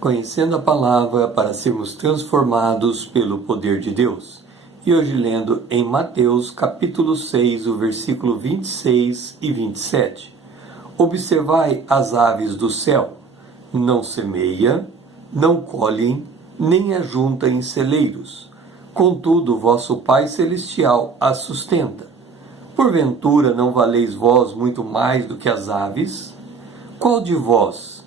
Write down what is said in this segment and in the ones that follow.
Conhecendo a palavra para sermos transformados pelo poder de Deus. E hoje lendo em Mateus capítulo 6, o versículo 26 e 27. Observai as aves do céu, não semeia, não colhem, nem ajuntam em celeiros. Contudo, vosso Pai Celestial as sustenta. Porventura não valeis vós muito mais do que as aves? Qual de vós,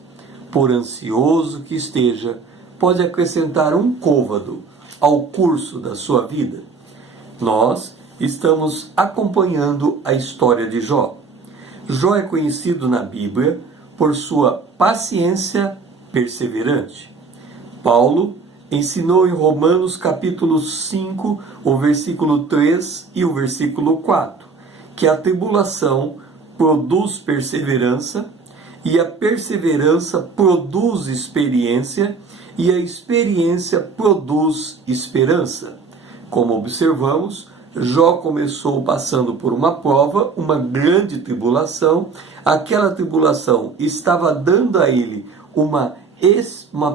por ansioso que esteja, pode acrescentar um côvado ao curso da sua vida? Nós estamos acompanhando a história de Jó. Jó é conhecido na Bíblia por sua paciência perseverante. Paulo ensinou em Romanos capítulo 5, o versículo 3 e o versículo 4, que a tribulação produz perseverança, e a perseverança produz experiência, e a experiência produz esperança. Como observamos, Jó começou passando por uma prova, uma grande tribulação. Aquela tribulação estava dando a ele uma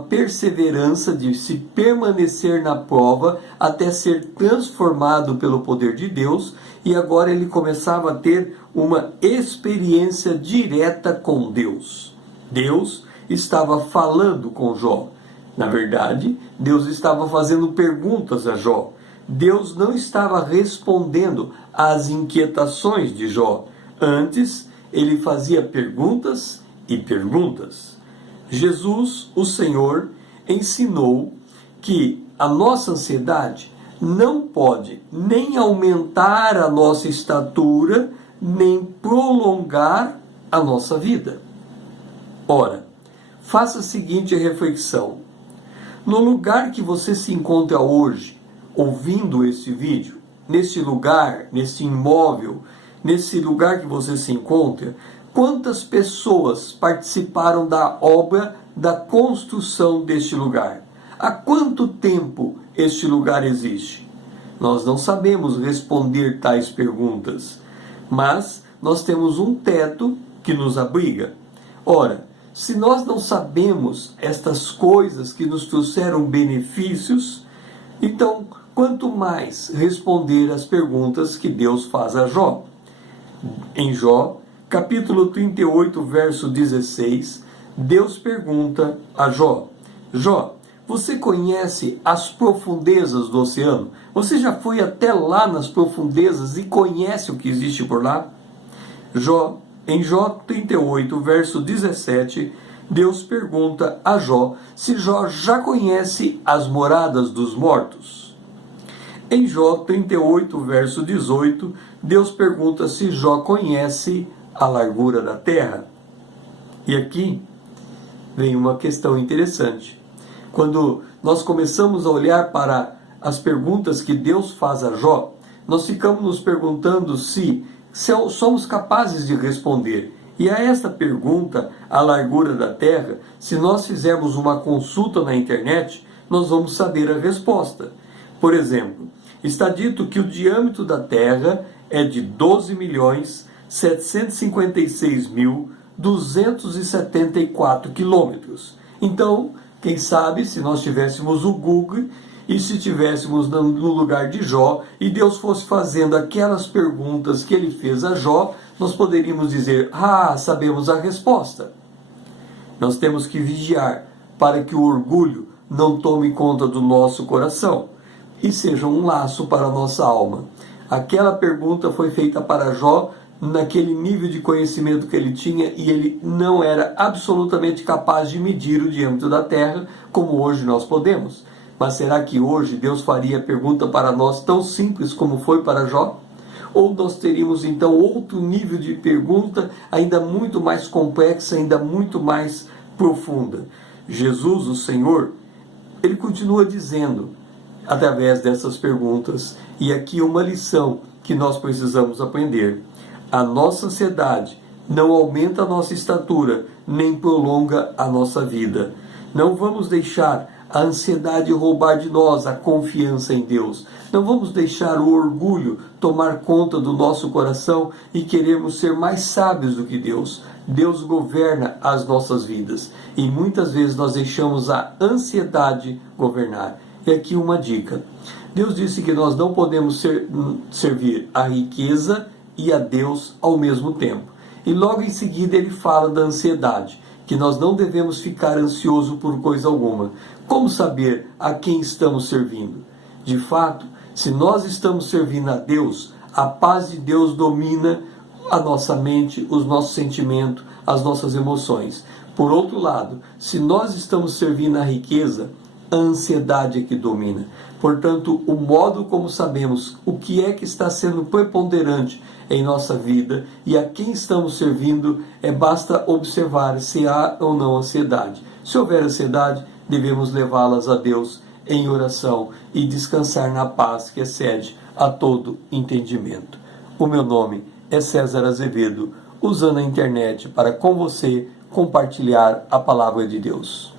perseverança de se permanecer na prova até ser transformado pelo poder de Deus, e agora ele começava a ter uma experiência direta com Deus. Deus estava falando com Jó. Na verdade, Deus estava fazendo perguntas a Jó. Deus não estava respondendo às inquietações de Jó. Antes, ele fazia perguntas e perguntas. Jesus, o Senhor, ensinou que a nossa ansiedade não pode nem aumentar a nossa estatura, nem prolongar a nossa vida. Ora, faça a seguinte reflexão. No lugar que você se encontra hoje, ouvindo esse vídeo, nesse lugar, nesse imóvel, nesse lugar que você se encontra, quantas pessoas participaram da obra da construção deste lugar? Há quanto tempo este lugar existe? Nós não sabemos responder tais perguntas, mas nós temos um teto que nos abriga. Ora, se nós não sabemos estas coisas que nos trouxeram benefícios, então quanto mais responder às perguntas que Deus faz a Jó. Em Jó, capítulo 38, verso 16, Deus pergunta a Jó: Jó, você conhece as profundezas do oceano? Você já foi até lá nas profundezas e conhece o que existe por lá? Em Jó 38, verso 17, Deus pergunta a Jó se Jó já conhece as moradas dos mortos. Em Jó 38, verso 18, Deus pergunta se Jó conhece a largura da terra. E aqui vem uma questão interessante. Quando nós começamos a olhar para as perguntas que Deus faz a Jó, nós ficamos nos perguntando se somos capazes de responder. E a esta pergunta, a largura da terra, se nós fizermos uma consulta na internet, nós vamos saber a resposta. Por exemplo, está dito que o diâmetro da terra é de 12.756.274 quilômetros. Então, quem sabe, se nós tivéssemos o Google e se tivéssemos no lugar de Jó e Deus fosse fazendo aquelas perguntas que ele fez a Jó, nós poderíamos dizer: sabemos a resposta. Nós temos que vigiar para que o orgulho não tome conta do nosso coração e seja um laço para a nossa alma. Aquela pergunta foi feita para Jó naquele nível de conhecimento que ele tinha, e ele não era absolutamente capaz de medir o diâmetro da terra como hoje nós podemos. Mas será que hoje Deus faria a pergunta para nós tão simples como foi para Jó? Ou nós teríamos então outro nível de pergunta ainda muito mais complexa, ainda muito mais profunda? Jesus, o Senhor, ele continua dizendo através dessas perguntas, e aqui uma lição que nós precisamos aprender: a nossa ansiedade não aumenta a nossa estatura, nem prolonga a nossa vida. Não vamos deixar a ansiedade roubar de nós a confiança em Deus. Não vamos deixar o orgulho tomar conta do nosso coração e queremos ser mais sábios do que Deus. Deus governa as nossas vidas e muitas vezes nós deixamos a ansiedade governar. E aqui uma dica. Deus disse que nós não podemos servir a riqueza e a Deus ao mesmo tempo. E logo em seguida ele fala da ansiedade, que nós não devemos ficar ansioso por coisa alguma. Como saber a quem estamos servindo? De fato, se nós estamos servindo a Deus, a paz de Deus domina a nossa mente, os nossos sentimentos, as nossas emoções. Por outro lado, se nós estamos servindo a riqueza, a ansiedade é que domina. Portanto, o modo como sabemos o que é que está sendo preponderante em nossa vida e a quem estamos servindo, basta observar se há ou não ansiedade. Se houver ansiedade, devemos levá-las a Deus em oração e descansar na paz que excede a todo entendimento. O meu nome é César Azevedo, usando a internet para com você compartilhar a palavra de Deus.